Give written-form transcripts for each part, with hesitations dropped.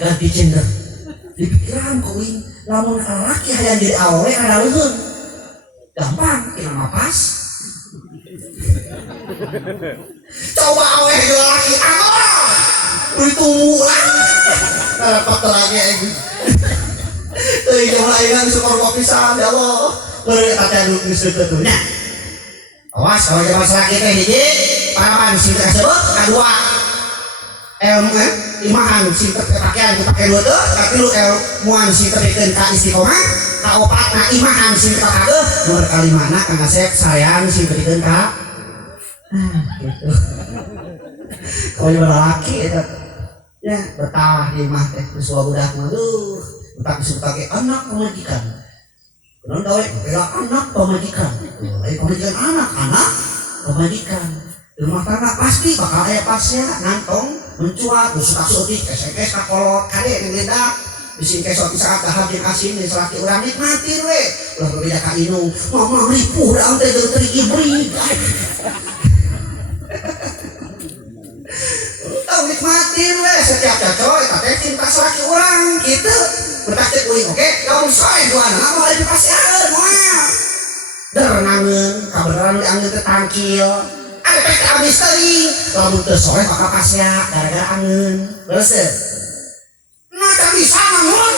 ganti gender. Dipikiran kuing lamun laki hayang jadi awewe ada leuheung. Gampang kita mah pas. Coba awewe jadi laki amal. Ditunggu lah. Dapat lagi aing. Teuing jeung lain syukur pisan ya Allah. Beureuh eta teh geus teu nya. Awas kalau zaman laki teh hiji parapan sing tersebut kadua imahan sing pakaian dipake dua teh katilu muan sing terikeun ka istiqomah kaopatna imahan sing terkageuh nomor kalimana Kang Asep sayang sing terikeun ka gitu. Kalau laki eta ya betah di imah teh geus budak mah duh utak disebutake anak pamajikan. Kenon gawe bela anak pamajikan. Lain pamajikan anak pamajikan. Di rumah tangga pasti bakal aya pasnya ngantong mencuat suka sudik kes kakolot kade yang lindah bisin kes suatu saat dahar jeung asin di selaki urang nikmatin we ulah berbeda ka inung mama ripuh da teh teu igibri tau nikmatin we setiap cocoy eta teh cinta selaki urang kitu betak teh kuing oke daun soe duana mau aya dipasieun moal derenangeun kabeneran dianggeun teh tangkil ada pek abis tadi lamun teu soe bakal pasya gara-gara angeun terus nah tak bisa namun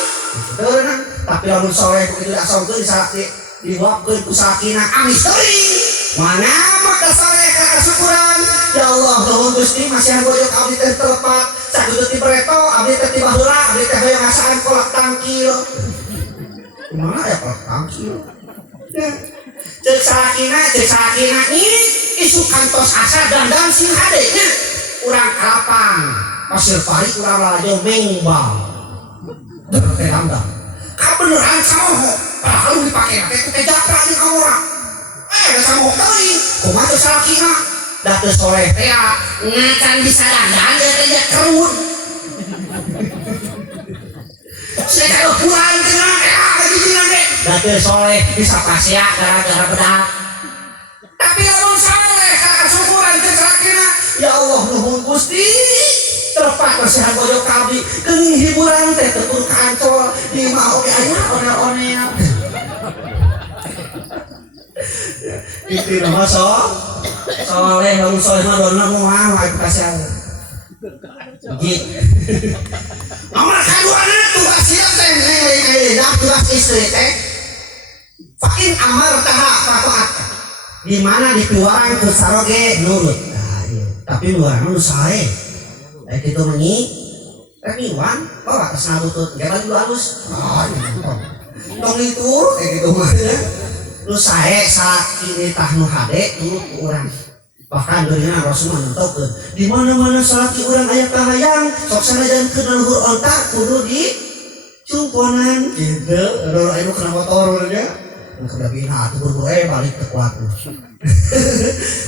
bener tapi lamun soe begitu dak songkeun disalaki dibuapkeun ku salakina amis tadi mana mah soe ka syukuran ya Allah nuhun Gusti masihan bojok abdi teh telepat sakudu ti preto abdi teh ti baheula abdi teh hoyong ngasaan kolak tangkil kumaha ya kolak tangkil ya cek salakina ini isu kantos asa dandang sing hadenya urang kalapang pasir pari urang lalajo mengbal teh dandang kabeneran samoho padahal dipake teh teh jatra jeung ka urang da samoho teuing kumaha teh salakina da teu soleh teh ngacan bisa dandang ya teh kerun saya pulang tengah da teu soleh bisa pasya gara-gara bedak tapi lamun saleh ka syukuran teh salakina ya Allah nuhun Gusti tepat nasihat bojok abdi keung hiburan teh teu kudu kancol di mah oge aya onel-onel itu mah soleh lamun soleh mah donna moal wae pasya gitu nomor kaduana tugas siap teh tugas istri teh fain amar taha fataat di mana dikeluaran ke saroge nurut tapi luaran nu sae baik itu mengi remiwan bawa kesana butut gak lagi halus tong itu kayak gitu mah nu sae saat ini tah nu hade turut ku urang bahkan geurina Rasulullah nentokeun di mana-mana salaki urang aya kahayang sok sanajan ke luhur ontak kudu di cumponan gitu ora anu kena motor nya kedah bina atuh buru balik ke kuatna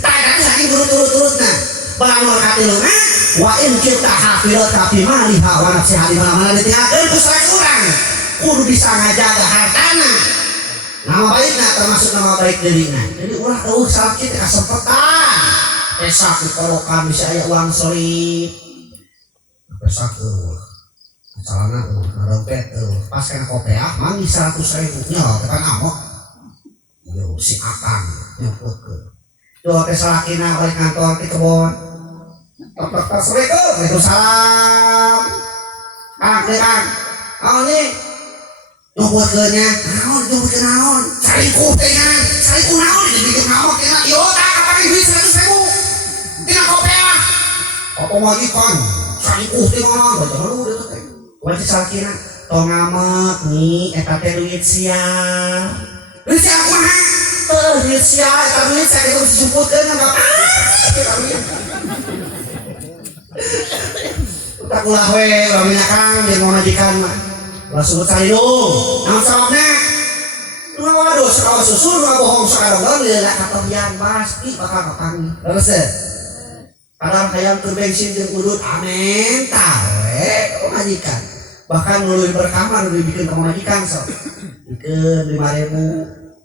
tah eta saking turut-turutna balamur katiluna wa in kita hafilot tapi maliha wa nafsiha di mana-mana ditinggalkeun ku salaki urang kudu bisa ngajaga hartana nama baikna termasuk nama baik dirinya jadi ulah eueuh salaki teh kasempetan esak dikolokan bisa aya uang selip esak eueuh salana dompet pas kana kopeah manggih 100.000 nya tekan amok yo si akang nyeputkeun tuh teh salakina balik kantor di kebon assalamualaikum waalaikumsalam kang nih nyobotkeun nya naon cariku teh cariku naon dibikin ngamok teh yo tah kapake duit 100.000 tina kopeah apa majikan cariku teh naon baca lu teh wajib salakina tong ngamet nih eta teh duit sia duit sia kumaha duit sia eta duit saya kudu disebutkeun enggak tak ulah we lamina kang jeung majikan mah ulah sebut salidung naon sababna nu waduh sakawa susul nu bohong sakarong dia enggak katohian pasti bakal kapangi terus kadang hayang keur bensin jeung udut amin tawe majikan bahkan nuluy berkamar nuluy bikin kemajikan sok bikin 5.000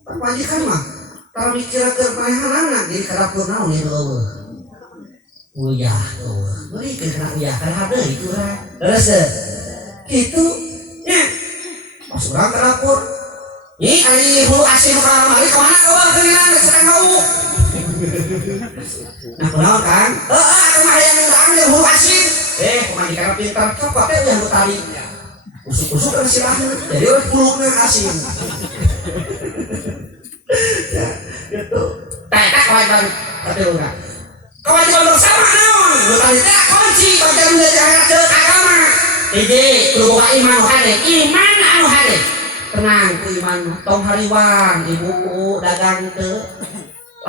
kan majikan mah tara mikir ke manehanana jadi ka dapur naon ieu uyah tuh beureun kana uyah kana deui itu terus gitu nya pas urang ke dapur ini ari hulu asin ka mari ka mana eueuh geuningan geus sedang bau nah kunaon kan atuh mah aya nu daang jeung hulu asin pemajikan pintar cokot teh yang tadi usuk-usuk kan silahna jadi oleh kulukna asin ya gitu tak kawan kateluna kewajiban bersama naon nu tadi teh kunci bagian menjaga agama hiji kudu boga iman anu hade tenang ku iman tong hariwang ibu dagang teu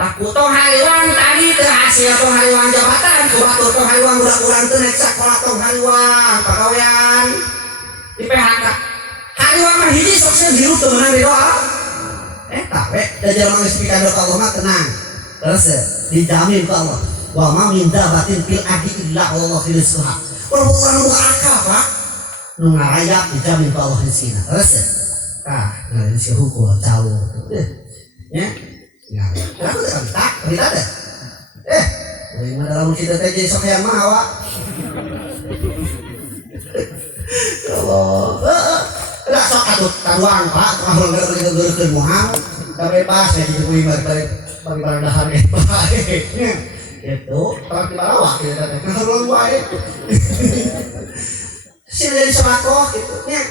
laku tong hariwang tadi teu hasil tong hariwang jabatan ku batur tong hariwang budak-budak teu naik sakola tong hariwang pagawean di PHK hariwang mah hiji sok sieun hirup teu meunang di doa eta we da jelema geus pikadoh ka Allah mah tenang terus dijamin ku Allah wa ma min dabatin fil ardi illa Allah rizqaha urang buka akal Pak nu ngarayak dijamin ku Allah rizqina terus rizki hukum jauh ya ya aku tak berita deh bagaimana dalam kita tadi sok yang maha kalau enggak sok aduk taruang Pak kalau enggak geurkeun moal da bebas ya dibui bagi barang dahar baiknya itu kalau di bawah kita teh kalau wae sih jadi sembako gitu nya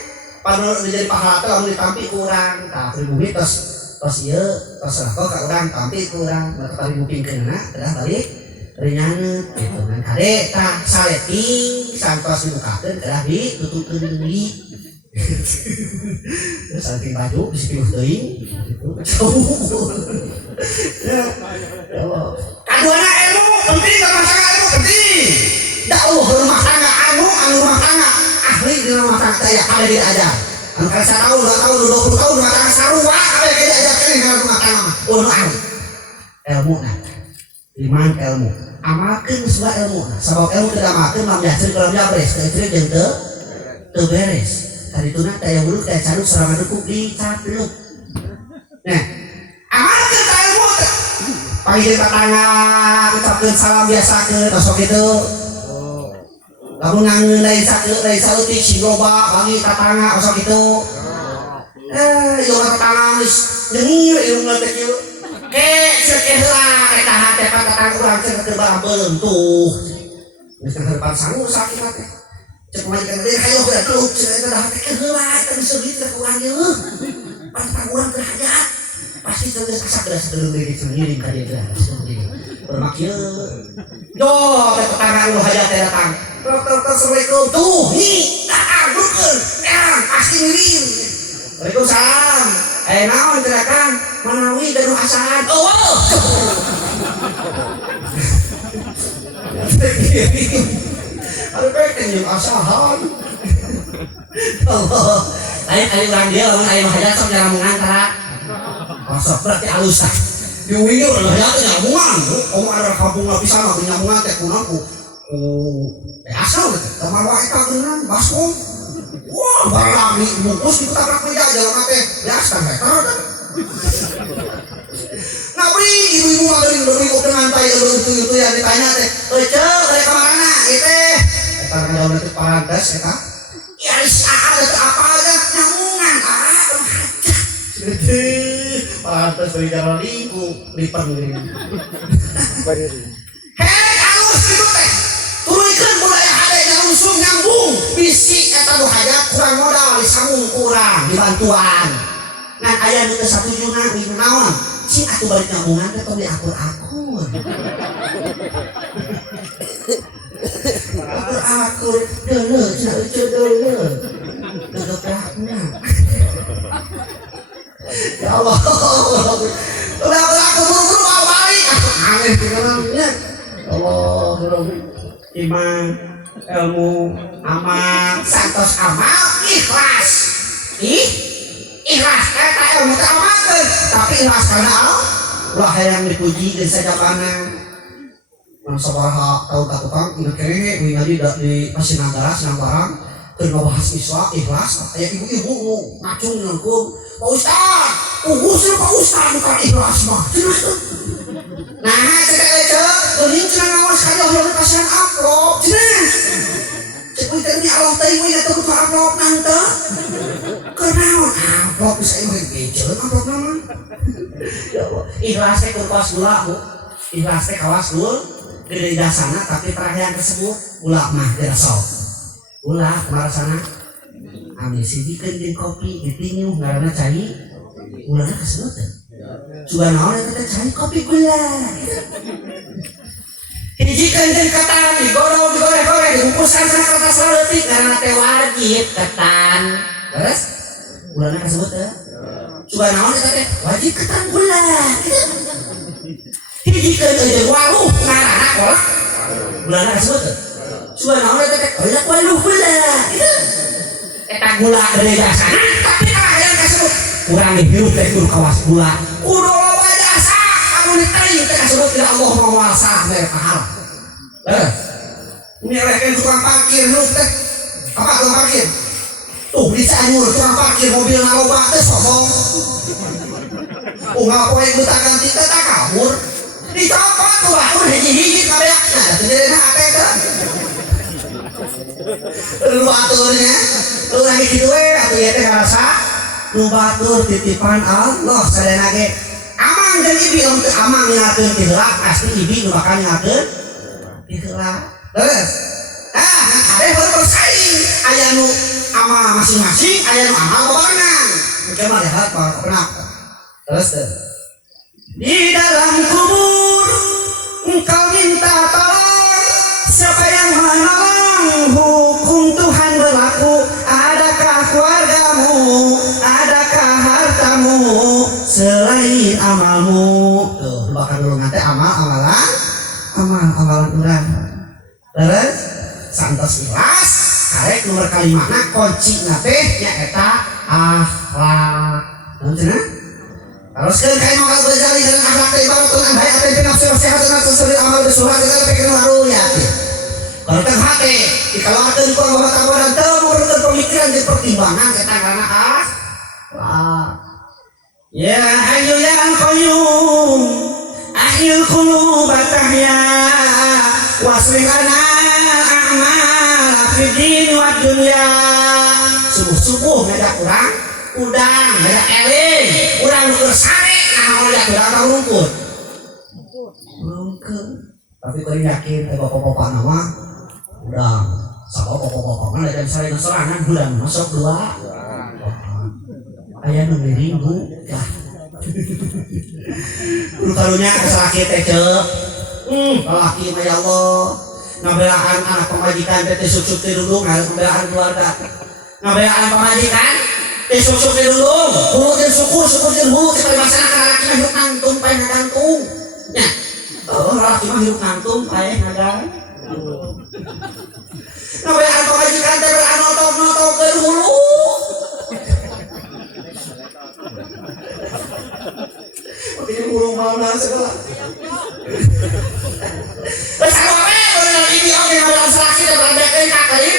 padahal jadi pahala teh lamun ditampi kurang tah pribumi tos ieu tos sembako ka urang tampi kurang mata paling ngupingkeunna teh balik ringan gitu kan kade tah saleting santos dibukakeun kedah ditutupkeun deui terus saleting baju disipiluh teuing gitu ya kaduana ilmu penting rumah tangga ilmu penting dakwah rumah tangga anu rumah tangga ahli di rumah tangga saya kada diajar anu kada 1 tahun 2 tahun 20 tahun rumah tangga sarua kada diajar kana rumah tangga ahli ilmu na iman ilmu amalkeun sebuah ilmu sabab ilmu teu amalkeun mah biasa kalau beres teu istri jeung teu beres karituna daya buruk daya caruk sareng dukuk dicapluk nah amalkeun ka ilmu panggil tetangga ucapkeun salam biasa ke tosok itu lamun ngangeun lain sautik si loba bagi tetangga tosok itu ieu tetangga geus deungir ieu teh kieu ke ceuk heula eta hate ka tetangga urang ceuk keur barang beulem tuh geus hareupan sangu sakit teh ceuk majikan deui hayo geus tuh ceuk eta hate ke heula eta geus gitu ka urang ieu tetangga urang teu hajat pasti terus asak geus dulu deui cengiring ka dieu bermakieu yo tetangga lu hajat teh datang assalamualaikum tuh nih bukeun pasti miring waalaikumsalam naon teh Kang manawi teh nu asahan aduh pengen jeung asahan Allah ayo urang dia lamun aya hajat sok nyaramungan tara masuk berarti halus tah diwingi urang hajat nyaramungan ada kampung lapisan mah nyaramungan teh kunaon ku asal teh kamar wae ka geunan baskom wah barang bungkus ditabrak meja jalan teh biasa meter nabi ibu-ibu mah geuning dengan tai itu yang ditanya teh ceuk dari ka mana ieu teh eta ngajawan teh parantes eta ya ada apa aja nyamungan parantes dari jalan lingku lipat geuning halus kitu teh turunkeun budaya hade langsung nyambung bisi eta nu hajat kurang modal disambung kurang dibantuan ngan aya nu teu satujuna ieu naon cing atuh balik nyambungan teh tong diakur-akur akur deuleu cenah euceul deuleu gegeprakna ya Allah udah aku buru-buru balik aneh pikirannya Allah iman ilmu amal santos amal ikhlas ikhlas eta ilmu teh amalkeun tapi ikhlas karena Allah yang dipuji dan sajabana sabaraha tahu tak tukang ingat kene ngaji di Pasinanggara senang barang keur ngabahas Islam ikhlas aya ibu-ibu nu ngacung nangkum Pak Ustaz ugus Pak Ustaz bukan ikhlas mah nah ceuk ceuk geuning cenah ngawas ka Allah pasien amplop cenah ceuk we tadi Allah tadi we atau kudu amplop nante. Kenaon amplop bisa ieu gejel amplop naon. Ya Allah, ikhlas teh kawas gula Bu. Ikhlas teh kawas gula gede dasana tapi perayaan tersebut gula mah geus sok. Gula marasana ambil sidikeun jeung kopi ditinyu ngaranna cai. Gulana kasebut teh. Sugan naon eta cai kopi gula. Hijikeun jeung ketan digodog digoreng-goreng dibungkuskan sana kertas leutik karena teh wajib ketan. Terus gulana kasebut teh. Sugan naon eta teh wajib ketan gula. Hijikeun jeung waluh ngaranna kolak. Gulana kasebut teh. Sugan naon eta teh kolak waluh gula. Eta gula gede dasana tapi hayang kasebut urang hirup teh kudu kawas gula. Kudu loba jasa anu diteuing teh kasebut tidak Allah mawasa mere pahala. Ini elehkeun tukang parkir nu teh. Apa tukang parkir? Tuh di Cianjur tukang parkir mobil ngaloba teh sombong. Ngapoe buta ganti teh tak kabur. Dicopot tuh batur hiji-hiji kabeakna da teu deuna ate teh. Lu baturnya, lu lagi kitu we atuh ieu teh ngarasa lu batur titipan Allah sadayana ge. Amang jeung ibi teu amang nyakeun ti heula pasti ibi nu bakal nyakeun ti heula. Terus ade baru bersaing aya nu amal masing-masing aya nu amal barengan. Kumaha lihat pernah. Terus di dalam kubur engkau minta tolong siapa yang menolong hukum Tuhan berlaku. Adakah keluargamu, adakah hartamu selain amalmu. Tuh bakal dulu ngate amalan urang. Terus santos ikhlas karek nomor kalimana kunci teh nyaeta akhlak. Bener? Teruskeun ka Imam Al-Ghazali dengan akhlak teh ibaratun an hayatun fi nafsi wasihatun tasri amal bisurat dengan pikiran harunya. Kalau teh hate dikeluarkeun ku Allah Ta'ala dan teu murutkeun pemikiran jeung pertimbangan eta karena akhlak. Ya Hayyu ya Qayyum ahyil qulub tahya wasrif lana a'mal fid din wad dunya. Subuh-subuh ngajak urang udang ngajak eling urang nu keur sare nah ngajak urang ka rumput. Tapi kuring yakin bapak-bapak nama udang sabab bapak-bapak mah lain sare sorangan bulan masuk dua. Aya nu miringu ya. Kudu karunya kesalaki teh ceuk. Lalaki mah ya Allah ngabelaan anak pemajikan teh susuk teh dulu ngabelaan keluarga. Ngabelaan pemajikan teh susuk teh dulu. Hulu teh syukur teh hulu kita dilaksanakan lalaki mah hirup nangtung pae ngagantung. Nya. Lalaki mah hirup nangtung pae ngagantung. Ngabelaan pemajikan teh beranotok-notok ke hulu. Ini burung mana segala. Bersama apa? Benar ini oke kalau selaki dan berandakan kakain.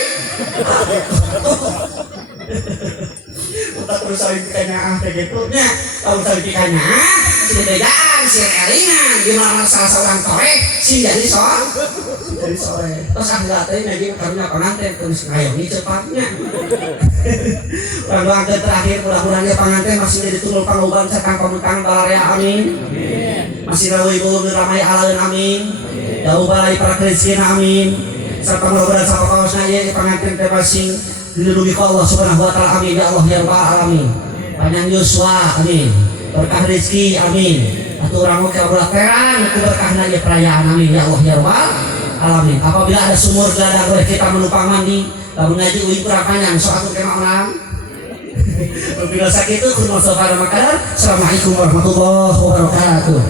Kita terus saling pikirnya kayak gitu. Nya kalau saling pikirnya, si bedaan, si elingan, gimana salah seorang torek, si jadi sore. Terus ambil tadi lagi karena pengantin terus ngayomi cepatnya. Orang terakhir mudah-mudahan pengantin masih jadi tulung pangloban serta pemutang balarea amin. Masih rawi ibu ramai alaun amin. Jauh balai para Kristen amin. Serta mudah-mudahan sama kaosnya ya pengantin terpasing dilindungi Allah Subhanahu wa taala amin ya Allah ya rabbal alamin. Panjang yuswa amin. Berkah rezeki amin. Atuh urang oge ulah peran ku berkahna ieu perayaan amin ya Allah ya rabbal alamin. Apabila ada sumur geladak boleh kita menumpang mandi. Lalu ngaji uing kurang panjang sok atuh kena orang. Bila sakit itu kun Mustafa Ramadan. Assalamualaikum warahmatullahi wabarakatuh.